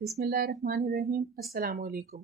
بسم اللہ الرحمن الرحیم۔ السلام علیکم۔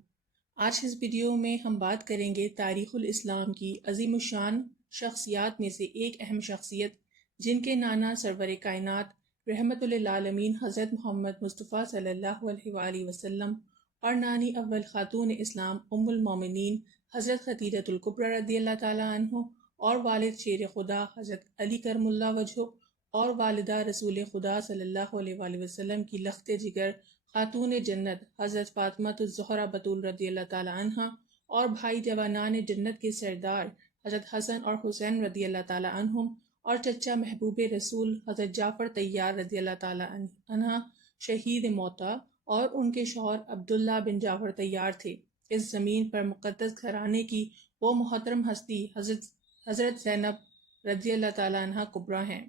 آج اس ویڈیو میں ہم بات کریں گے تاریخ الاسلام کی عظیم الشان شخصیات میں سے ایک اہم شخصیت جن کے نانا سرور کائنات رحمت للعالمین حضرت محمد مصطفیٰ صلی اللہ علیہ وآلہ وسلم اور نانی اول خاتون اسلام ام المومنین حضرت خدیجہ الکبریٰ رضی اللہ تعالیٰ عنہ اور والد شیر خدا حضرت علی کرم اللہ وجہہ اور والدہ رسول خدا صلی اللہ علیہ وآلہ وسلم کی لخت جگر خاتون جنت حضرت فاطمہ الزہرا بطول رضی اللہ تعالیٰ عنہ اور بھائی جوانان جنت کے سردار حضرت حسن اور حسین رضی اللہ تعالیٰ عنہم اور چچا محبوب رسول حضرت جعفر طیار رضی اللہ تعالیٰ عنہ شہید موتا اور ان کے شوہر عبداللہ بن جعفر طیار تھے۔ اس زمین پر مقدس گھرانے کی وہ محترم ہستی حضرت زینب رضی اللہ تعالیٰ عنہ کبریٰ ہیں۔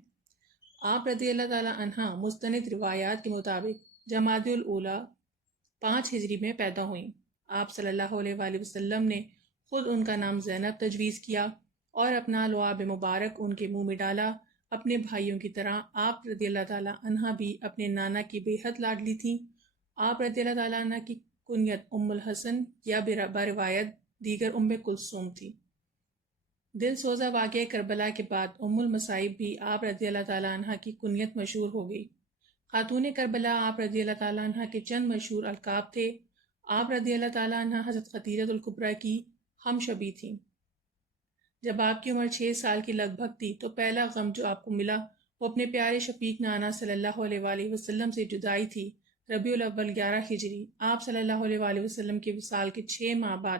آپ رضی اللہ تعالیٰ عنہ مستند روایات کے مطابق جمادی الاولیٰ 5 ہجری میں پیدا ہوئیں۔ آپ صلی اللہ علیہ وآلہ وسلم نے خود ان کا نام زینب تجویز کیا اور اپنا لعاب مبارک ان کے منہ میں ڈالا۔ اپنے بھائیوں کی طرح آپ رضی اللہ تعالیٰ عنہ بھی اپنے نانا کی بے حد لاڈلی تھیں۔ آپ رضی اللہ تعالیٰ عنہ کی کنیت ام الحسن یا بروایت دیگر ام کلثوم تھی۔ دل سوزہ واقعہ کربلا کے بعد ام المصائب بھی آپ رضی اللہ تعالیٰ عنہ کی کنیت مشہور ہو گئی۔ خاتون کربلا آپ رضی اللہ تعالیٰ عنہ کے چند مشہور القاب تھے۔ آپ رضی اللہ تعالیٰ عنہ حضرت خدیجہ الکبریٰ کی ہم شبی تھیں۔ جب آپ کی عمر 6 سال کی لگ بھگ تھی تو پہلا غم جو آپ کو ملا وہ اپنے پیارے شفیق نانا صلی اللہ علیہ وآلہ وسلم سے جدائی تھی۔ ربیع الاول 11 ہجری آپ صلی اللہ علیہ وآلہ وسلم کے وصال کے 6 ماہ بعد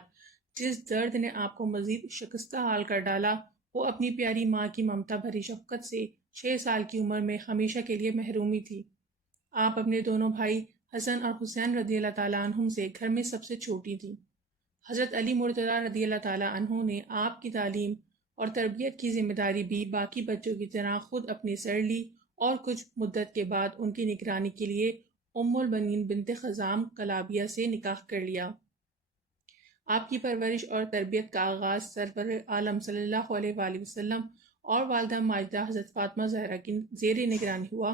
جس درد نے آپ کو مزید شکستہ حال کر ڈالا وہ اپنی پیاری ماں کی ممتا بھری شفقت سے 6 سال کی عمر میں ہمیشہ کے لیے محرومی تھی۔ آپ اپنے دونوں بھائی حسن اور حسین رضی اللہ تعالیٰ عنہم سے گھر میں سب سے چھوٹی تھیں۔ حضرت علی مرتضیٰ رضی اللہ تعالیٰ عنہ نے آپ کی تعلیم اور تربیت کی ذمہ داری بھی باقی بچوں کی طرح خود اپنی سر لی اور کچھ مدت کے بعد ان کی نگرانی کے لیے ام البنین بنت خزام کلابیہ سے نکاح کر لیا۔ آپ کی پرورش اور تربیت کا آغاز سرور عالم صلی اللہ علیہ وآلہ وسلم اور والدہ ماجدہ حضرت فاطمہ زہرا کی زیر نگرانی ہوا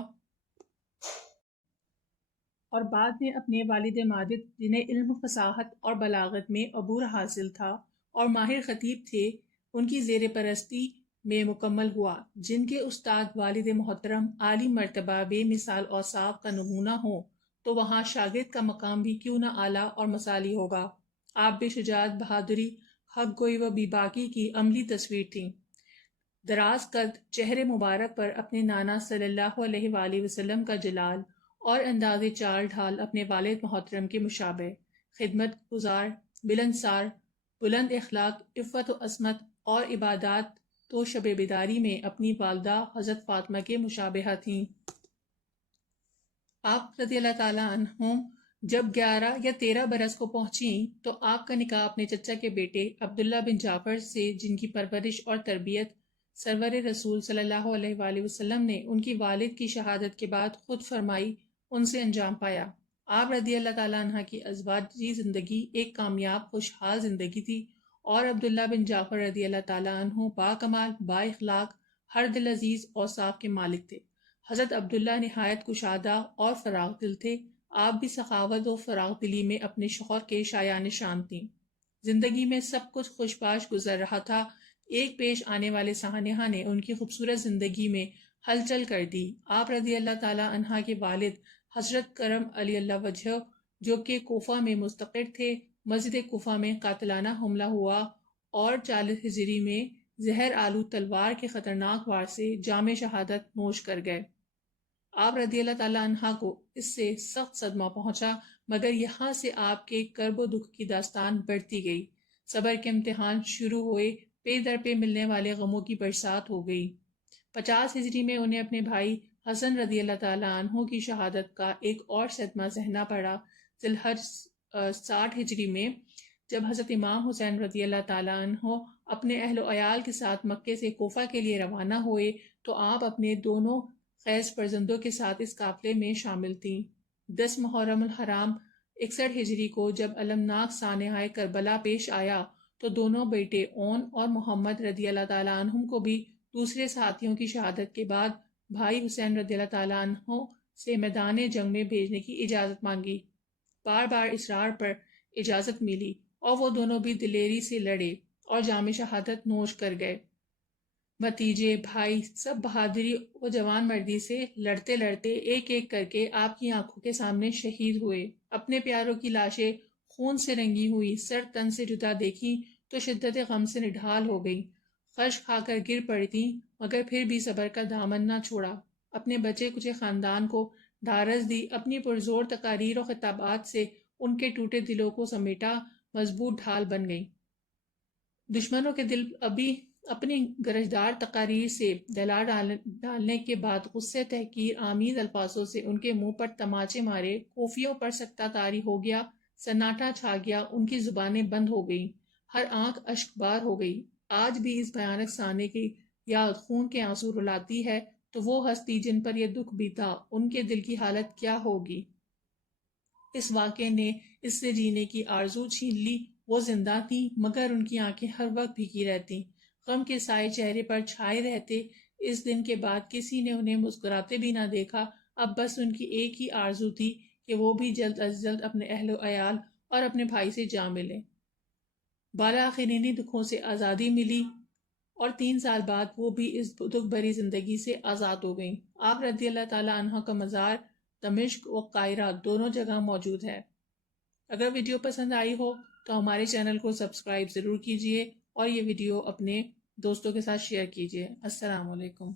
اور بعد میں اپنے والد ماجد جنہیں علم فصاحت اور بلاغت میں عبور حاصل تھا اور ماہر خطیب تھے ان کی زیر پرستی میں مکمل ہوا۔ جن کے استاد والد محترم عالی مرتبہ بے مثال اوصاف کا نمونہ ہوں تو وہاں شاگرد کا مقام بھی کیوں نہ اعلیٰ اور مثالی ہوگا۔ آپ بے شجاعت، بہادری، حق گوئی و بی باکی کی عملی تصویر تھیں۔ دراز قد چہرے مبارک پر اپنے نانا صلی اللہ علیہ وآلہ وسلم کا جلال اور انداز چال ڈھال اپنے والد محترم کے مشابہ، خدمت گزار، ملنسار، بلند اخلاق، عفت و عصمت اور عبادات تو شب بیداری میں اپنی والدہ حضرت فاطمہ کے مشابہہ تھیں۔ آپ رضی اللہ تعالیٰ عنہم جب 11 یا 13 برس کو پہنچیں تو آپ کا نکاح اپنے چچا کے بیٹے عبداللہ بن جعفر سے، جن کی پرورش اور تربیت سرور رسول صلی اللہ علیہ وآلہ وسلم نے ان کی والد کی شہادت کے بعد خود فرمائی، ان سے انجام پایا۔ آپ رضی اللہ تعالیٰ عنہ کی ازواجی زندگی ایک کامیاب خوشحال زندگی تھی اور عبداللہ بن جعفر رضی اللہ تعالیٰ عنہ با کمال، با اخلاق، ہر دل عزیز اوصاف کے مالک تھے۔ حضرت عبداللہ نہایت کشادہ اور فراغ دل تھے۔ آپ بھی سخاوت و فراغ دلی میں اپنے شوہر کے شایان نشان تھیں۔ زندگی میں سب کچھ خوش باش گزر رہا تھا۔ ایک پیش آنے والے سانحہ نے ان کی خوبصورت زندگی میں ہلچل کر دی۔ آپ رضی اللہ تعالیٰ عنہ کے والد حضرت کرم علی اللہ وجہہ جو کہ کوفہ میں مستقر تھے، مسجد کوفہ میں قاتلانہ حملہ ہوا اور 40 ہجری میں زہر آلود تلوار کے خطرناک وار سے جام شہادت نوش کر گئے۔ آپ رضی اللہ تعالیٰ عنہ کو اس سے سخت صدمہ پہنچا، مگر یہاں سے آپ کے کرب و دکھ کی داستان بڑھتی گئی۔ صبر کے امتحان شروع ہوئے، پے در پہ ملنے والے غموں کی برسات ہو گئی۔ 50 ہجری میں انہیں اپنے بھائی حسن رضی اللہ تعالیٰ عنہ کی شہادت کا ایک اور صدمہ سہنا پڑا۔ ذی الحج 60 ہجری میں جب حضرت امام حسین رضی اللہ تعالیٰ عنہ اپنے اہل و عیال کے ساتھ مکے سے کوفہ کے لیے روانہ ہوئے تو آپ اپنے دونوں خیز فرزندوں کے ساتھ اس قافلے میں شامل تھیں۔ 10 محرم الحرام 61 ہجری کو جب المناک سانحہ کربلا پیش آیا تو دونوں بیٹے اون اور محمد رضی اللہ تعالیٰ عنہم کو بھی دوسرے ساتھیوں کی شہادت کے بعد بھائی حسین رضی اللہ تعالیٰ عنہ سے میدان جنگ میں بھیجنے کی اجازت مانگی۔ بار بار اصرار پر اجازت ملی اور وہ دونوں بھی دلیری سے لڑے اور جام شہادت نوش کر گئے۔ بھتیجے بھائی سب بہادری و جوان مردی سے لڑتے لڑتے ایک ایک کر کے آپ کی آنکھوں کے سامنے شہید ہوئے۔ اپنے پیاروں کی لاشیں خون سے رنگی ہوئی سر تن سے جدا دیکھی تو شدت غم سے نڈھال ہو گئی، خشک کھا کر گر پڑی تھی، مگر پھر بھی صبر کا دامن نہ چھوڑا، اپنے بچے کچے خاندان کو ڈھارس دی، اپنی پرزور تقاریر و خطابات سے ان کے ٹوٹے دلوں کو سمیٹا، مضبوط ڈھال بن گئی۔ دشمنوں کے دل ابھی اپنی گرجدار تقاریر سے دلا ڈالنے کے بعد غصے تحقیر آمیز الفاظوں سے ان کے منہ پر تماچے مارے، کوفیوں پر سکتہ طاری ہو گیا، سناٹا چھا گیا، ان کی زبانیں بند ہو گئیں، ہر آنکھ اشک بار ہو گئی۔ آج بھی اس بھیانک سانے کی یاد خون کے آنسو رلاتی ہے تو وہ ہستی جن پر یہ دکھ بیتا، ان کے دل کی حالت کیا ہوگی۔ اس واقعے نے اس سے جینے کی آرزو چھین لی، وہ زندہ تھی مگر ان کی آنکھیں ہر وقت بھیگی رہتی، غم کے سائے چہرے پر چھائے رہتے۔ اس دن کے بعد کسی نے انہیں مسکراتے بھی نہ دیکھا، اب بس ان کی ایک ہی آرزو تھی کہ وہ بھی جلد از جلد اپنے اہل و عیال اور اپنے بھائی سے جا ملیں۔ بالآخر انہی دکھوں سے آزادی ملی اور 3 سال بعد وہ بھی اس دکھ بھری زندگی سے آزاد ہو گئیں۔ آپ رضی اللہ تعالیٰ عنہ کا مزار دمشق و قاہرہ دونوں جگہ موجود ہے۔ اگر ویڈیو پسند آئی ہو تو ہمارے چینل کو سبسکرائب ضرور کیجیے اور یہ ویڈیو اپنے دوستوں کے ساتھ شیئر کیجیے۔ السلام علیکم۔